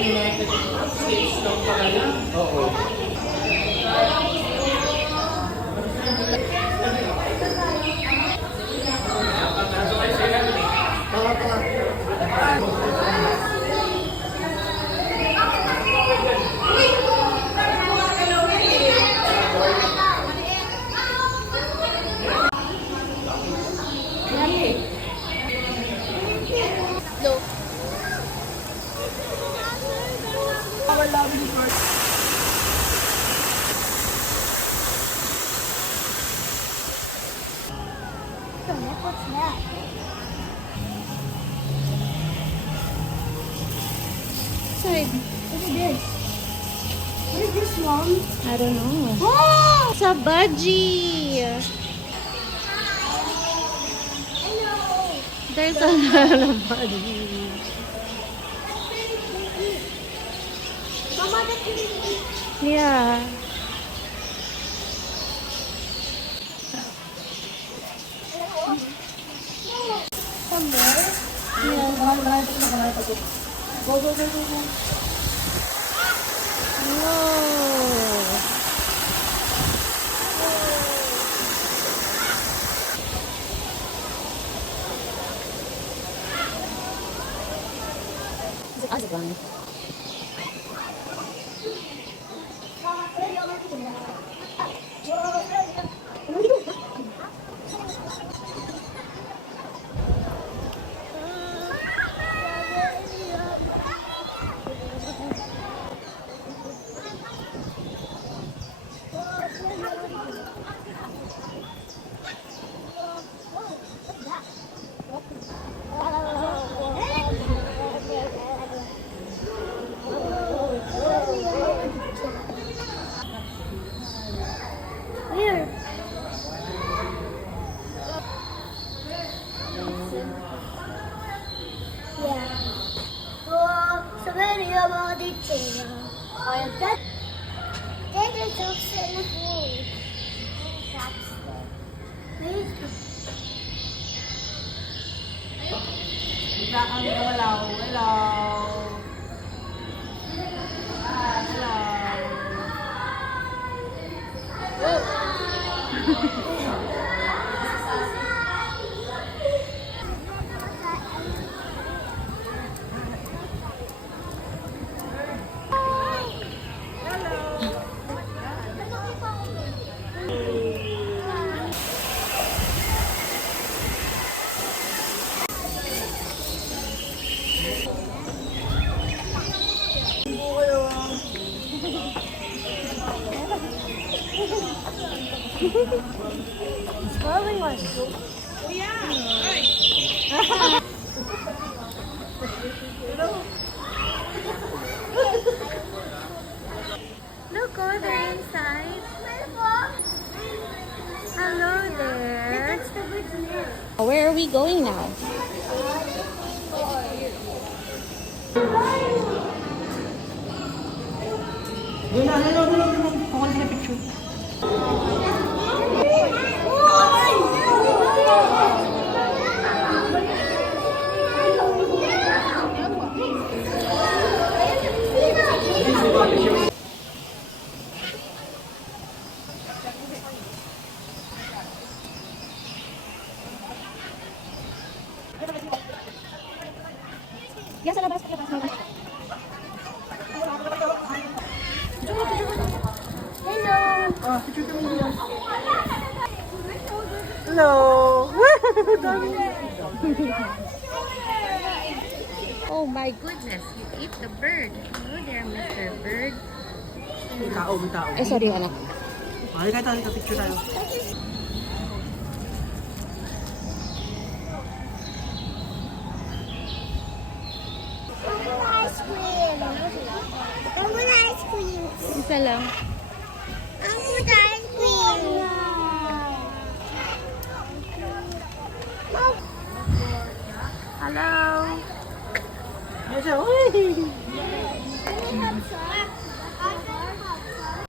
United States lang pala yan. Oo. What's that? Side. Look at this. What is this, Mom? I don't know. Oh! Sa budgie. There's a lot of budgie. Mama, that's really cute. Yeah. Some more? Yeah. Go, go, go, go, go. Whoa. Is it gone? Here. Yeah. Sabi niya mga dito. Kaya that. Then there's also in the hole. That's there. Where's the... Hello. Hello. Hello. Smiling one. Look, oh, they're inside. Hello there. That's the bird's nest. Where are we going now? Yes, sa labas, labas, labas. Hello. Hello. Oh my goodness, you ate the bird. Hello there, Mr. Bird. May tao, may tao. Ay, sorry anak. Halika tayo, picture tayo. Ice cream. I want ice cream. Isa lang. I want ice cream. Hello. Yes, sir. Uy! Can we have some?